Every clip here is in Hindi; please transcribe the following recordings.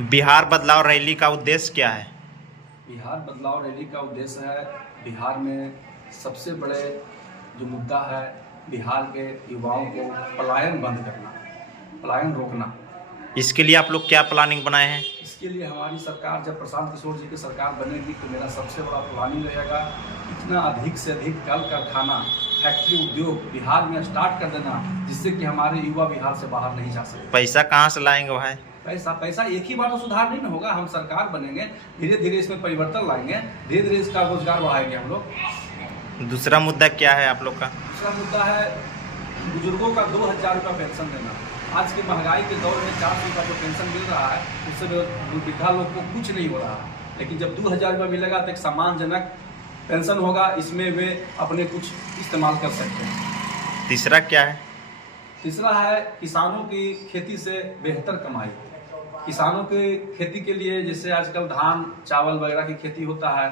बिहार बदलाव रैली का उद्देश्य क्या है? बिहार बदलाव रैली का उद्देश्य है बिहार में सबसे बड़े जो मुद्दा है बिहार के युवाओं को पलायन बंद करना, पलायन रोकना। इसके लिए आप लोग क्या प्लानिंग बनाए हैं? इसके लिए हमारी सरकार जब प्रशांत किशोर जी की सरकार बनेगी तो मेरा सबसे बड़ा प्लानिंग रहेगा इतना अधिक से अधिक कल कारखाना, फैक्ट्री, उद्योग बिहार में स्टार्ट कर देना, जिससे कि हमारे युवा बिहार से बाहर नहीं जा सकते। पैसा कहाँ से लाएंगे भाई? पैसा एक ही बार तो सुधार नहीं ना होगा। हम सरकार बनेंगे, धीरे धीरे इसमें परिवर्तन लाएंगे, धीरे धीरे इसका रोजगार बढ़ाएंगे हम लोग। दूसरा मुद्दा क्या है आप लोग का? दूसरा मुद्दा है बुजुर्गों का 2000 रुपये पेंशन देना। आज की महंगाई के दौर में 400 का जो पेंशन मिल रहा है उससे वृद्धा लोग को कुछ नहीं हो रहा है, लेकिन जब 2000 रुपये मिलेगा तो एक सम्मानजनक पेंशन होगा, इसमें वे अपने कुछ इस्तेमाल कर सकते हैं। तीसरा क्या है? तीसरा है किसानों की खेती से बेहतर कमाई। किसानों की खेती के लिए जैसे आजकल धान चावल वगैरह की खेती होता है,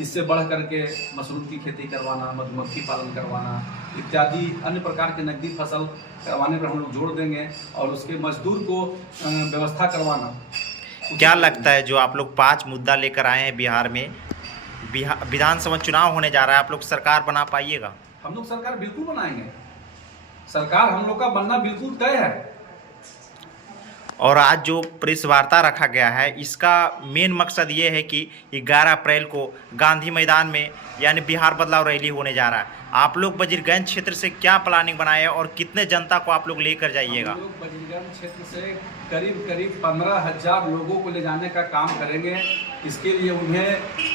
इससे बढ़ करके मशरूम की खेती करवाना, मधुमक्खी पालन करवाना इत्यादि अन्य प्रकार के नकदी फसल करवाने पर हम लोग जोर देंगे और उसके मजदूर को व्यवस्था करवाना। क्या लगता है जो आप लोग 5 मुद्दा लेकर आए हैं बिहार में, विधानसभा चुनाव होने जा रहा है, आप लोग सरकार बना पाइएगा? हम लोग सरकार बिल्कुल बनाएंगे, सरकार हम लोग का बनना बिल्कुल तय है। और आज जो प्रेस वार्ता रखा गया है इसका मेन मकसद ये है कि 11 अप्रैल को गांधी मैदान में यानी बिहार बदलाव रैली होने जा रहा है। आप लोग बजरगंज क्षेत्र से क्या प्लानिंग बनाए और कितने जनता को आप लोग लेकर जाइएगा? हम लोग बजरगंज क्षेत्र से करीब 15,000 लोगों को ले जाने का काम करेंगे। इसके लिए उन्हें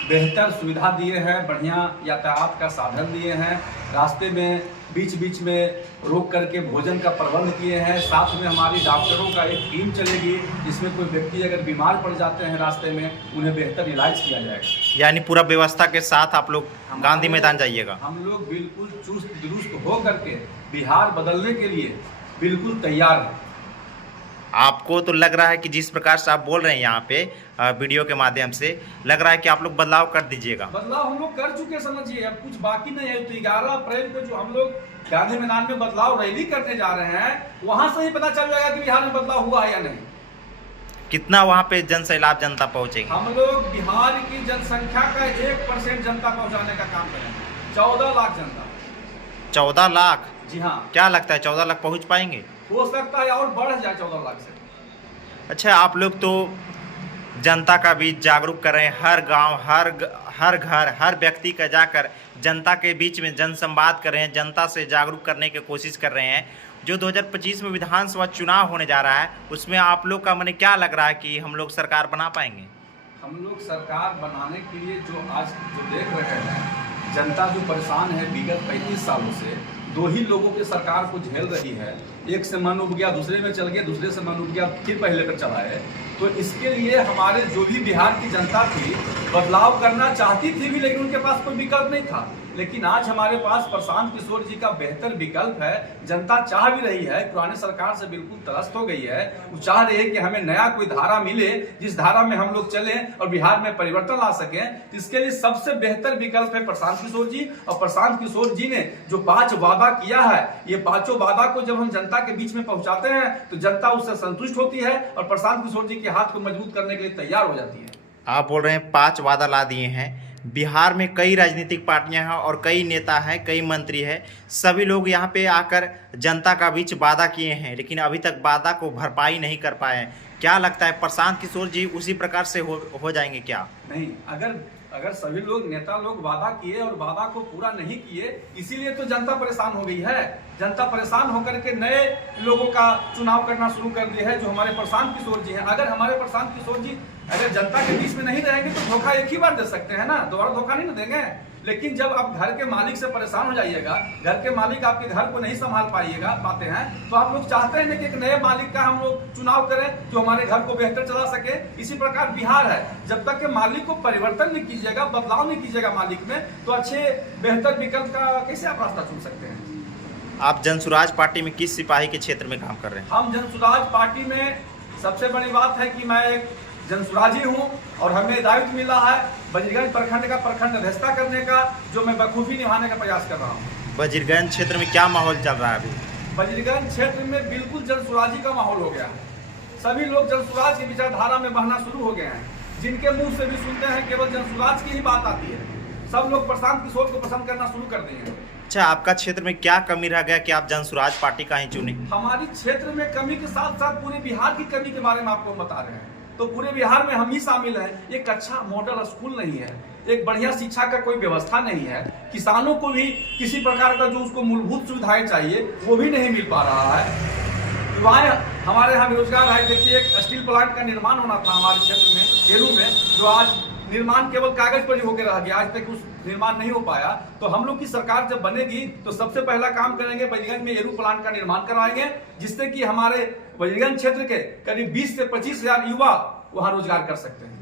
बेहतर सुविधा दिए हैं, बढ़िया यातायात का साधन दिए हैं, रास्ते में बीच में रोक करके भोजन का प्रबंध किए हैं। साथ में हमारी डॉक्टरों का एक टीम चलेगी, जिसमें कोई व्यक्ति अगर बीमार पड़ जाते हैं रास्ते में उन्हें बेहतर इलाज किया जाएगा। यानी पूरा व्यवस्था के साथ आप लोग गांधी मैदान जाइएगा? हम लोग बिल्कुल चुस्त दुरुस्त हो करके बिहार बदलने के लिए बिल्कुल तैयार हैं। आपको तो लग रहा है कि जिस प्रकार से आप बोल रहे हैं यहाँ पे वीडियो के माध्यम से, लग रहा है कि आप लोग बदलाव कर दीजिएगा? बदलाव हम लोग कर चुके, समझिए अब कुछ बाकी नहीं है। तो 11 अप्रैल को जो हम लोग गांधी मैदान में बदलाव रैली करने जा रहे हैं, वहां से ही पता चल जाएगा कि बिहार में बदलाव हुआ है या नहीं। कितना वहाँ पे जनसैलाब जनता पहुँचेगी? हम लोग बिहार की जनसंख्या का 1% जनता पहुंचाने का काम करेंगे। 14 लाख जनता। 14 लाख? जी हाँ। क्या लगता है 14 लाख पहुँच पाएंगे? हो सकता है और बढ़ जाए 14 लाख से। अच्छा, आप लोग तो जनता का बीच जागरूक कर रहे हैं, हर गांव, हर घर, हर व्यक्ति का जाकर जनता के बीच में जनसंवाद कर रहे हैं, जनता से जागरूक करने की कोशिश कर रहे हैं। जो 2025 में विधानसभा चुनाव होने जा रहा है उसमें आप लोग का मन क्या लग रहा है कि हम लोग सरकार बना पाएंगे? हम लोग सरकार बनाने के लिए जो आज जो देख रहे हैं, जनता जो परेशान है विगत 35 सालों से, 2 ही लोगों की सरकार को झेल रही है। एक से मन उब गया, दूसरे में चल गया, दूसरे से मन उब गया, फिर पहले पर चला है। तो इसके लिए हमारे जो भी बिहार की जनता थी बदलाव करना चाहती थी भी, लेकिन उनके पास कोई विकल्प नहीं था। लेकिन आज हमारे पास प्रशांत किशोर जी का बेहतर विकल्प है। जनता चाह भी रही है, पुरानी सरकार से बिल्कुल त्रस्त हो गई है। वो चाह रही है कि हमें नया कोई धारा मिले, जिस धारा में हम लोग चलें और बिहार में परिवर्तन ला सकें। इसके लिए सबसे बेहतर विकल्प है प्रशांत किशोर जी। और प्रशांत किशोर जी ने जो 5 वादा किया है, ये 5 वादा को जब हम जनता के बीच में पहुंचाते हैं तो जनता उससे संतुष्ट होती है और प्रशांत किशोर जी के हाथ को मजबूत करने के लिए तैयार हो जाती है। आप बोल रहे हैं 5 वादा ला दिए हैं। बिहार में कई राजनीतिक पार्टियां हैं और कई नेता हैं, कई मंत्री हैं, सभी लोग यहाँ पे आकर जनता का बीच वादा किए हैं, लेकिन अभी तक वादा को भरपाई नहीं कर पाए हैं। क्या लगता है प्रशांत किशोर जी उसी प्रकार से हो जाएंगे क्या? नहीं, अगर सभी लोग नेता लोग वादा किए और वादा को पूरा नहीं किए, इसीलिए तो जनता परेशान हो गई है। जनता परेशान होकर के नए लोगों का चुनाव करना शुरू कर दिया है, जो हमारे प्रशांत किशोर जी हैं। अगर हमारे प्रशांत किशोर जी अगर जनता के बीच में नहीं रहेंगे तो धोखा एक ही बार दे सकते हैं ना, दोबारा धोखा नहीं ना देंगे। लेकिन जब आप घर के मालिक से परेशान हो जाइएगा, घर के मालिक आपके घर को नहीं संभाल पाते हैं, तो आप लोग चाहते हैं कि एक नए मालिक का हम लोग चुनाव करें जो हमारे घर को बेहतर चला सके। इसी प्रकार बिहार है, जब तक के मालिक को परिवर्तन नहीं कीजिएगा, बदलाव नहीं कीजिएगा मालिक में, तो अच्छे बेहतर विकल्प का कैसे आप रास्ता चुन सकते हैं? आप जनसुराज पार्टी में किस सिपाही के क्षेत्र में काम कर रहे हैं? हम जनसुराज पार्टी में सबसे बड़ी बात है कि मैं एक जनसुराजी हूँ और हमें दायित्व मिला है बजरगंज प्रखंड का प्रखंड अध्यक्षता करने का, जो मैं बखूबी निभाने का प्रयास कर रहा हूँ। बजरगंज क्षेत्र में क्या माहौल चल रहा है अभी? बजरगंज क्षेत्र में बिल्कुल जनसुराजी का माहौल हो गया है। सभी लोग जनसुराज की विचारधारा में बहना शुरू हो गए हैं। जिनके मुंह से भी सुनते हैं केवल जनसुराज की ही बात आती है। सब लोग प्रशांत किशोर को पसंद करना शुरू कर दिए हैं। अच्छा, आपका क्षेत्र में क्या कमी रह गया कि आप जनसुराज पार्टी का ही चुने? हमारी क्षेत्र में कमी के साथ साथ पूरे बिहार की कमी के बारे में आपको बता रहे हैं। तो पूरे बिहार में हम ही शामिल हैं। एक अच्छा मॉडल स्कूल नहीं है, एक बढ़िया शिक्षा का कोई व्यवस्था नहीं है, किसानों को भी किसी प्रकार का जो उसको मूलभूत सुविधाएं चाहिए वो भी नहीं मिल पा रहा है। युवाएं हमारे यहाँ बेरोजगार है। देखिए, एक स्टील प्लांट का निर्माण होना था हमारे क्षेत्र में एरू में, जो आज निर्माण केवल कागज पर ही होकर रह गया, आज तक उस निर्माण नहीं हो पाया। तो हम लोग की सरकार जब बनेगी तो सबसे पहला काम करेंगे, बजरंग में एरू प्लांट का निर्माण करवाएंगे, जिससे कि हमारे बजरंग क्षेत्र के करीब 20 से 25 हजार युवा वहां रोजगार कर सकते हैं।